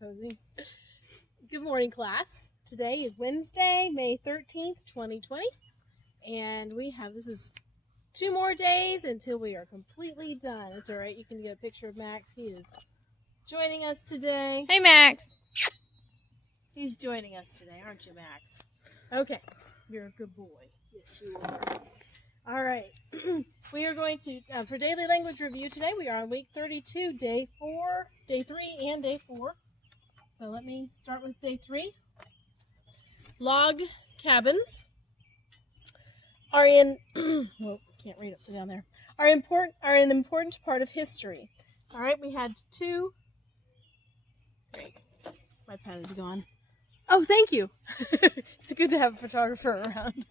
posing. Good morning, class. Today is Wednesday, May 13th, 2020. And this is 2 more days until we are completely done. It's all right. You can get a picture of Max. He is joining us today. Hey, Max. He's joining us today, aren't you, Max? Okay. You're a good boy. Yes, you are. All right. We are going to, for daily language review today, we are on week 32, day 3 and day 4. So let me start with day 3. Log cabins are in, well, can't read upside down there, are an important part of history. All right, we had 2, great, my pen is gone. Oh, thank you. It's good to have a photographer around.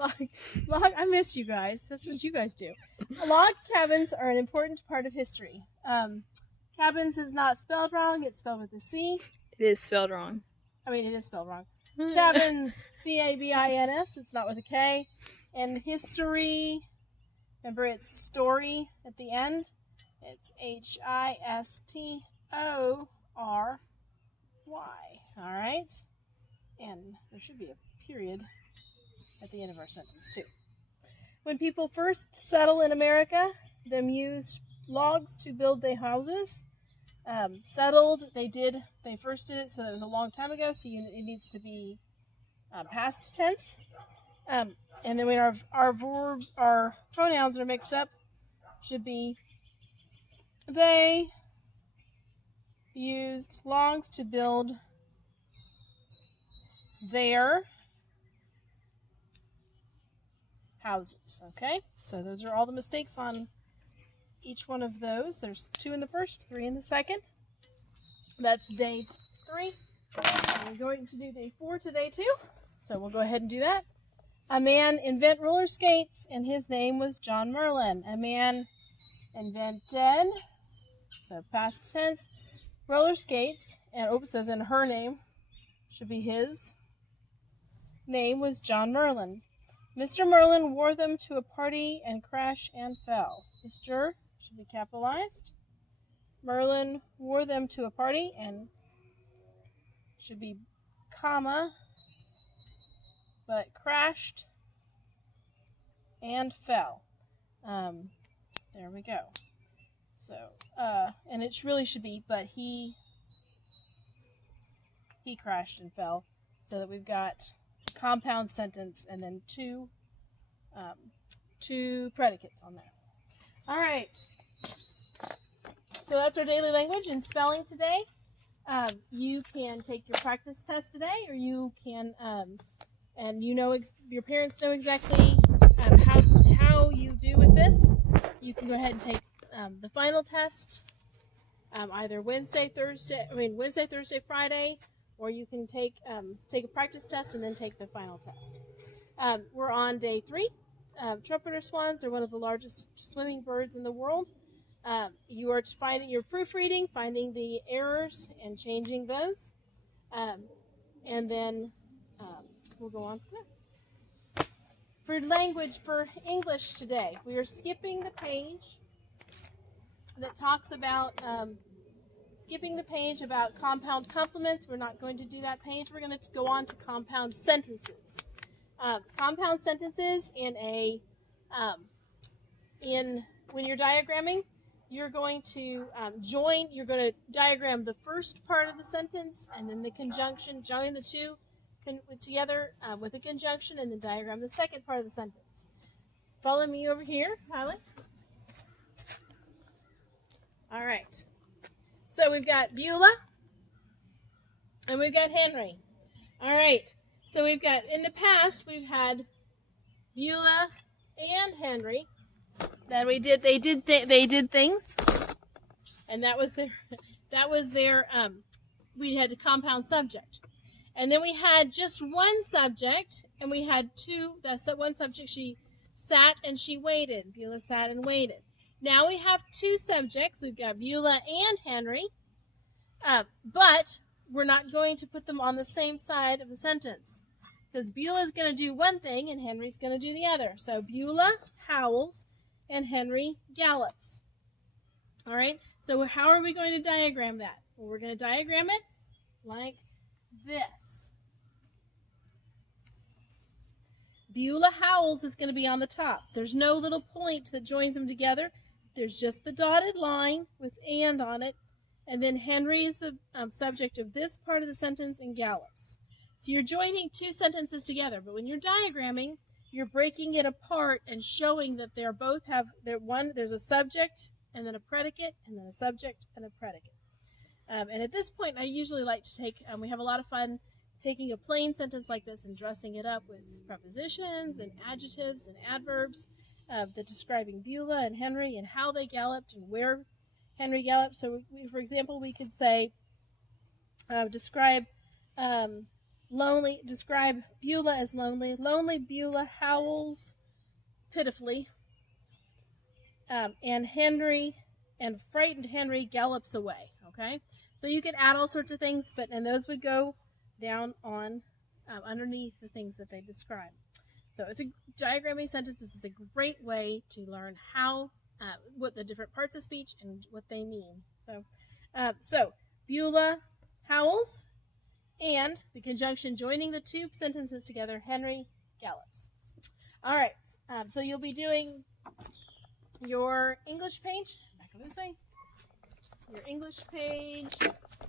I miss you guys. That's what you guys do. Log cabins are an important part of history. Cabins is not spelled wrong. It's spelled with a C. It is spelled wrong. I mean, it is spelled wrong. Cabins, C-A-B-I-N-S. It's not with a K. And history, remember it's story at the end. It's H-I-S-T-O-R-Y. All right? And there should be a period at the end of our sentence, too. When people first settle in America, them used logs to build their houses. Settled, they first did it, so that was a long time ago, so it needs to be past tense. And then when our pronouns are mixed up, should be they used logs to build their houses. Okay, so those are all the mistakes on each one of those. There's 2 in the first, 3 in the second. That's day 3. And we're going to do day 4 today too. So we'll go ahead and do that. A man invented roller skates, and his name was John Merlin. A man invented, so past tense, roller skates, and it says in her name, should be his name was John Merlin. Mr. Merlin wore them to a party and crashed and fell. Mr. should be capitalized. Merlin wore them to a party and should be comma, but crashed and fell. There we go. So, and it really should be, but he crashed and fell, so that we've got a compound sentence and then two predicates on there. All right. So that's our daily language and spelling today. You can take your practice test today, or you can, and your parents know exactly how you do with this. You can go ahead and take the final test either Wednesday, Thursday, Friday, or you can take a practice test and then take the final test. We're on day 3. Trumpeter swans are one of the largest swimming birds in the world. You're proofreading, finding the errors, and changing those. And then we'll go on from there. For English today, we are skipping the page that talks about compound complements. We're not going to do that page. We're going to go on to compound sentences. Compound sentences when you're diagramming, you're going to diagram the first part of the sentence and then the conjunction, join the two together with a conjunction, and then diagram the second part of the sentence. Follow me over here, Kylie. All right. So we've got Beulah and we've got Henry. All right. So we've got, in the past, we've had Beulah and Henry. Then they did things, and that was their we had a compound subject. And then we had just one subject, and we had 2, that's one subject, she sat and she waited. Beulah sat and waited. Now we have 2 subjects, we've got Beulah and Henry, but we're not going to put them on the same side of the sentence, because Beulah's going to do one thing and Henry's going to do the other. So Beulah howls and Henry gallops. All right, so how are we going to diagram that? Well, we're going to diagram it like this. Beulah Howells is going to be on the top. There's no little point that joins them together. There's just the dotted line with and on it. And then Henry is the subject of this part of the sentence and gallops. So you're joining two sentences together. But when you're diagramming, you're breaking it apart and showing that they're both have there's a subject and then a predicate and then a subject and a predicate. And at this point, I usually like to take, we have a lot of fun taking a plain sentence like this and dressing it up with prepositions and adjectives and adverbs that describing Beulah and Henry and how they galloped and where Henry galloped. So, for example, we could say, describe Beulah as lonely. Lonely Beulah howls pitifully, and frightened Henry gallops away. Okay, so you could add all sorts of things, and those would go down on underneath the things that they describe. So it's a diagramming sentences is a great way to learn how what the different parts of speech and what they mean. So Beulah howls, and the conjunction joining the two sentences together, Henry gallops. All right, so you'll be doing your English page, back over this way, your English page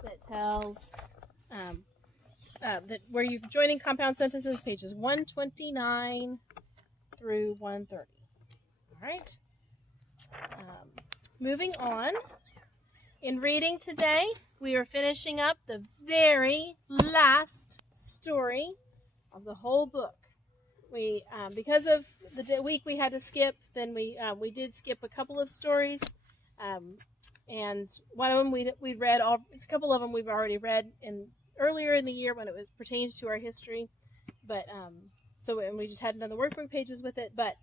that tells that where you're joining compound sentences, pages 129 through 130. All right. Moving on. In reading today, we are finishing up the very last story of the whole book. We, because of the week we had to skip, then we did skip a couple of stories, and one of them we read. A couple of them we've already read earlier in the year when it was pertained to our history, but and we just had another workbook pages with it. But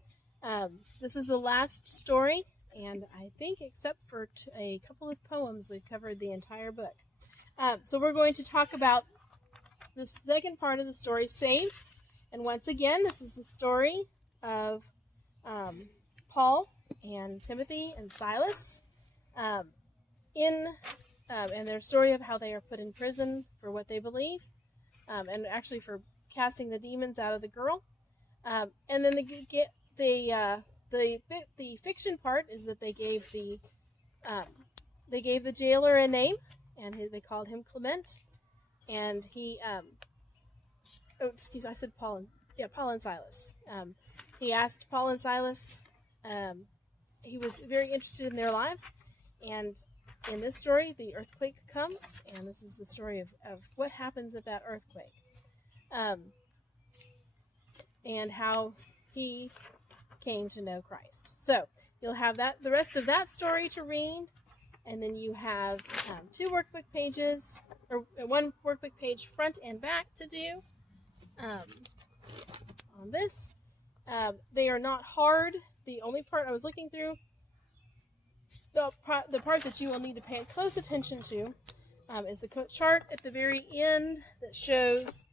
this is the last story, and I think except for a couple of poems, we've covered the entire book. So we're going to talk about the second part of the story, Saved. And once again, this is the story of Paul and Timothy and Silas and their story of how they are put in prison for what they believe, and actually for casting the demons out of the girl. And then the fiction part is that they gave the jailer a name, and they called him Clement, and he I said Paul and Silas. He asked Paul and Silas. He was very interested in their lives, and in this story, the earthquake comes, and this is the story of what happens at that earthquake, and how he came to know Christ. So you'll have the rest of that story to read, and then you have two workbook pages, or one workbook page front and back to do on this. They are not hard. The only part I was looking through, the part that you will need to pay close attention to is the chart at the very end that shows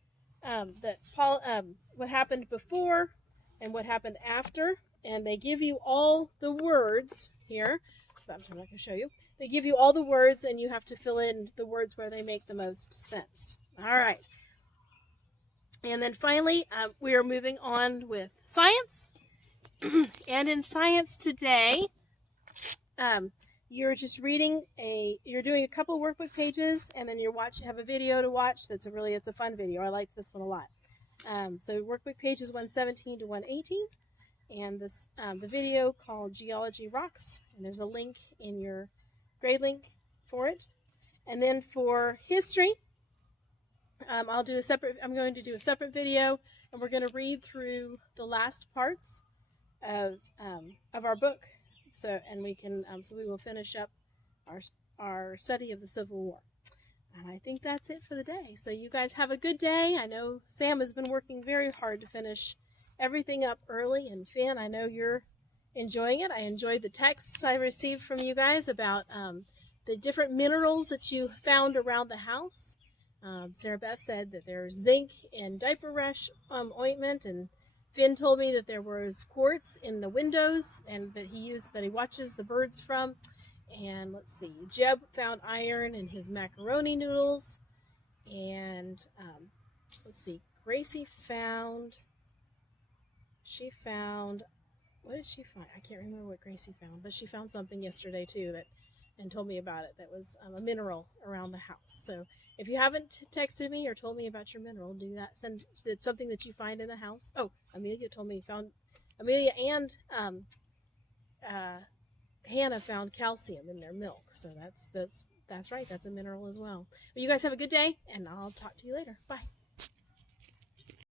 that Paul, what happened before and what happened after, and they give you all the words here. I'm not going to show you. They give you all the words, and you have to fill in the words where they make the most sense. All right. And then finally, we are moving on with science. And in science today, you're just you're doing a couple workbook pages, and then have a video to watch. It's a fun video. I liked this one a lot. So workbook pages 117 to 118, and this the video called Geology Rocks, and there's a link in your grade link for it. And then for history, I'm going to do a separate video, and we're going to read through the last parts of our book. So we will finish up our study of the Civil War. And I think that's it for the day. So you guys have a good day. I know Sam has been working very hard to finish everything up early, and Finn, I know you're enjoying it. I enjoyed the texts I received from you guys about the different minerals that you found around the house. Sarah Beth said that there's zinc in diaper rash ointment, and Finn told me that there was quartz in the windows, and that he watches the birds from. And let's see, Jeb found iron in his macaroni noodles. And let's see, Gracie found, what did she find? I can't remember what Gracie found, but she found something yesterday too and told me about it. That was a mineral around the house. So if you haven't texted me or told me about your mineral, do that. Send it's something that you find in the house. Oh, Amelia told me Amelia and Hannah found calcium in their milk. So that's right. That's a mineral as well. Well, you guys have a good day, and I'll talk to you later. Bye.